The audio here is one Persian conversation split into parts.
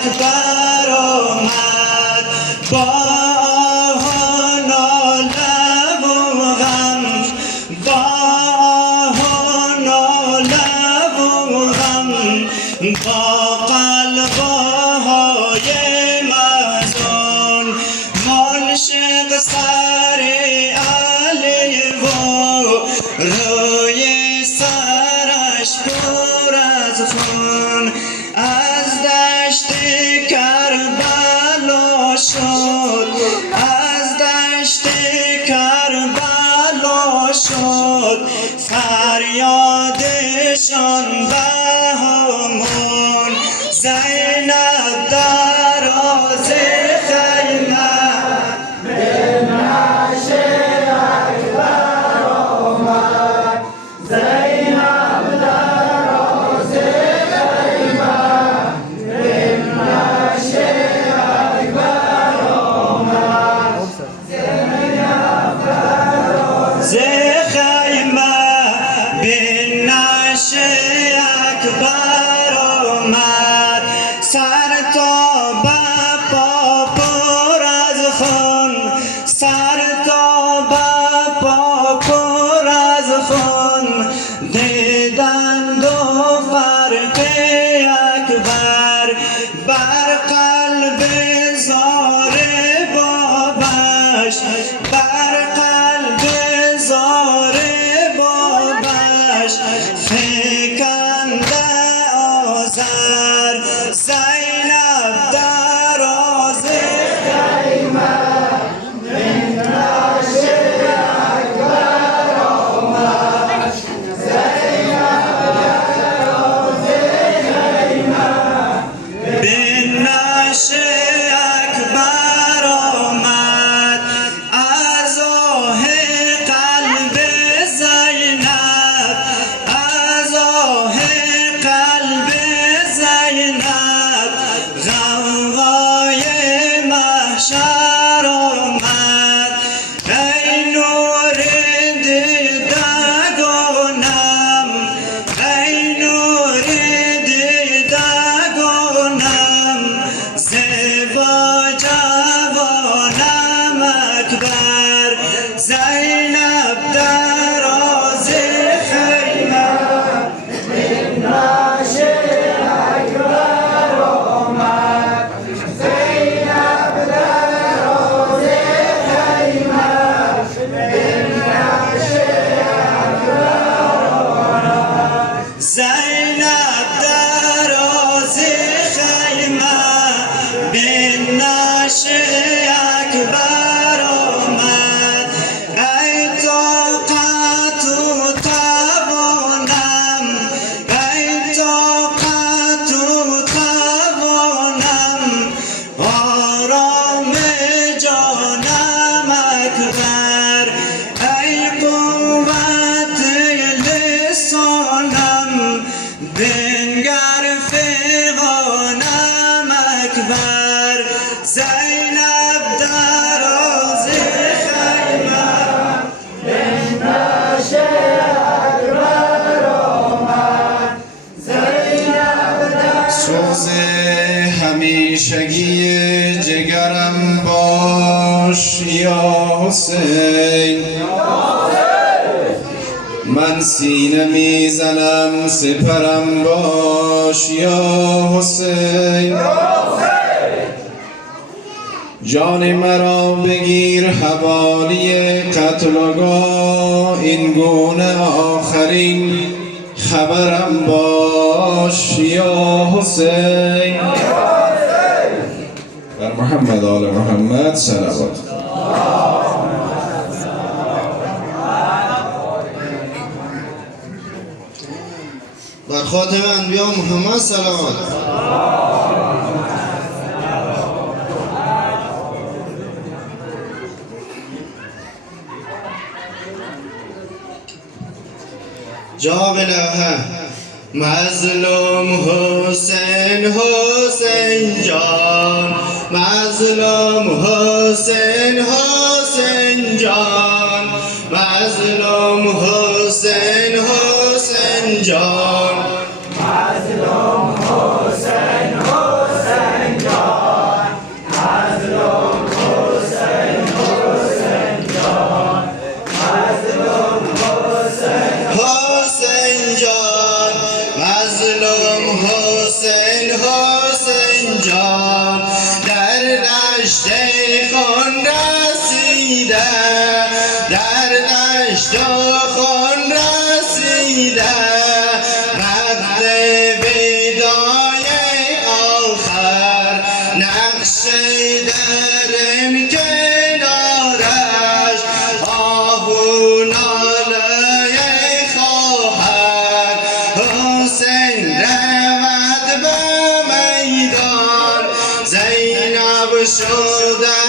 اکبر آمد با آه و ناله و غم، با آه و ناله و غم، با قلب‌های محزون. منشق سر علی و روی سرش پر از خون، از دشت کربلا شد، از دشت کربلا شد فریادشان بهامون. زینب در راز خیمه به نعش اکبر آمد، زینب در راز خیمه به نعش اکبر آمد، زینب در راز خیمه به نعش اکبر آمد. سر تا به پا پر از خون، سر تا به پا پر از خون، دیدند و فرق اکبر بر قلب زار بابش، بر قلب زار بابش فکنده آذر. زینب در راز خیمه به نعش اکبر آمد، زینب در راز خیمه به نعش اکبر آمد. از آه قلب زینب، از آه قلب زینب غوغای محشر آمد. ای نور دیدگانم، ای نور دیدگانم، زیبا جوانم اکبر. زینب در راز خیمه به نعش اکبر آمد، زینب در راز خیمه به نعش اکبر آمد، زینب در راز خیمه به نعش اکبر آمد. ای طاقت و توانم، ای طاقت و توانم، آرام جانم اکبر. ای قوت لسانم، بنگر فغانم اکبر. زینب در راز خیمه به نعش اکبر آمد، زینب در سوز همیشگی جگرم باش یا حسین. من سینه میزنم سپرم باش یا حسین. جان مرا بگیر حوالی قتلگاه، این گونه آخرین خبرم باش یا حسین. بر محمد آل محمد صلوات. بر خاتم انبیا محمد صلوات. جا بله مظلوم حسین، حسین جان، مظلوم حسین، حسین جان، مظلوم حسین، حسین جان، مظلوم حسین، حسین جان در دشت خون رسیده، در دشت خون رسیده، وقت وداع آخر نقش درم کنارش، آه و ناله خواهر حسین رود به میدان، زینب شده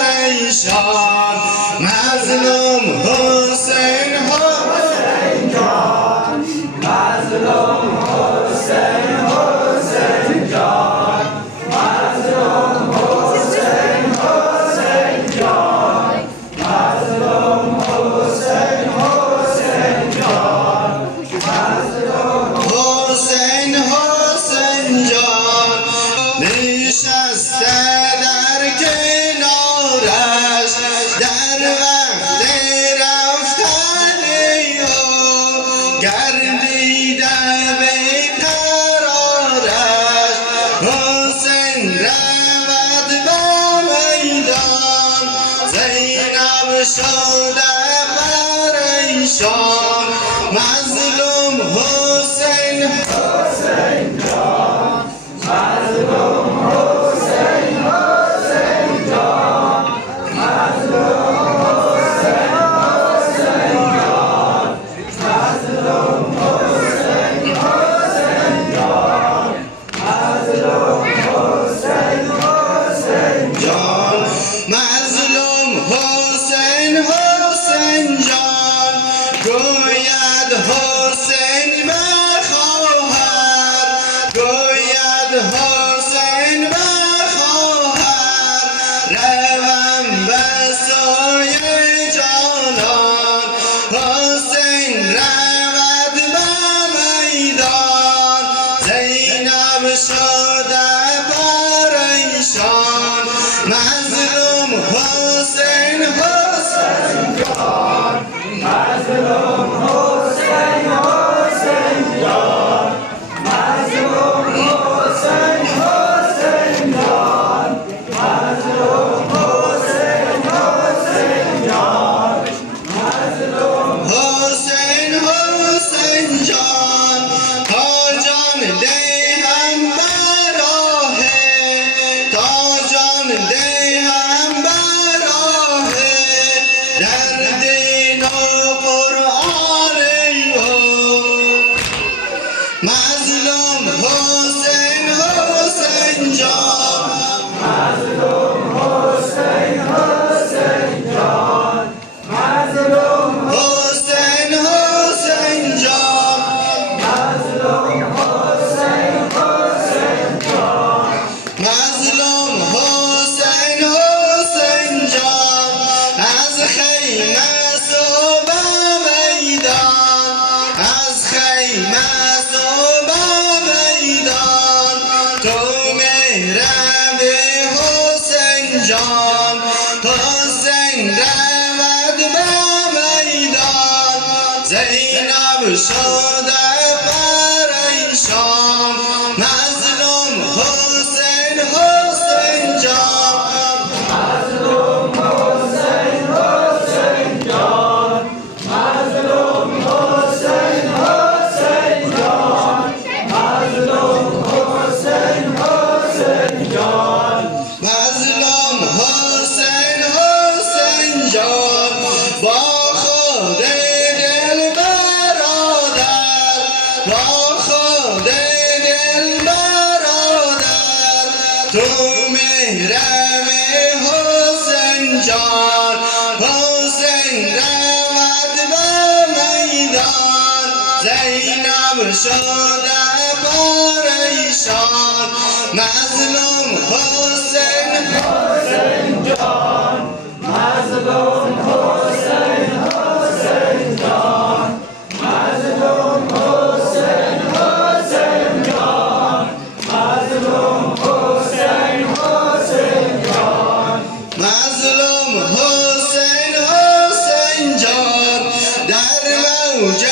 پریشان، مظلوم حسین حسین جان، مظلوم حسین حسین جان، مظلوم حسین حسین جان، مظلوم حسین حسین جان، مظلوم حسین حسین جان، نشسته در کنارش در وقت رفتن او، گردیده به قرارش، حسین رود به میدان، زینب شده پریشان، مظلوم حسین حسین جان، مظلوم حسین حسین جان، مظلوم حسین حسین جان، مظلوم حسین حسین جان، مظلوم حسین حسین جان، مظلوم حسین حسین جان، گوید حسین به خواهر، گوید حسین به خواهر، روم به سوی جانان، حسین رود به میدان، زینب شده پریشان، مظلوم حسین حسین جان، مظلوم حسین حسین جان، مظلوم حسین حسین جان، مظلوم حسین حسین جان، مظلوم حسین حسین جان، تا جان دهم براهه، تا جان دهم براهه، در دین و قرآن او، مظلوم حسین حسین جان، مظلوم حسین حسین جان، مظلوم حسین حسین جان، مظلوم حسین حسین جان، مظلوم حسین حسین جان، از خیمه صبح میدان، از خیمه صبح میدان، تو مهرم حسین جان، حسین رود به میدان، زینب شده پریشان، مظلوم حسین حسین جان، مظلوم حسین حسین جان، مظلوم حسین حسین جان، مظلوم حسین حسین جان، مظلوم حسین حسین جان، با خود دل برادر، با خود دل برادر، تو مهرم حسین جان، حسین رود به میدان، زینب شده پریشان، مظلوم حسین حسین جان، مظلوم حسین حسین جان، مظلوم حسین حسین جان، مظلوم حسین حسین جان، مظلوم حسین حسین جان، در موج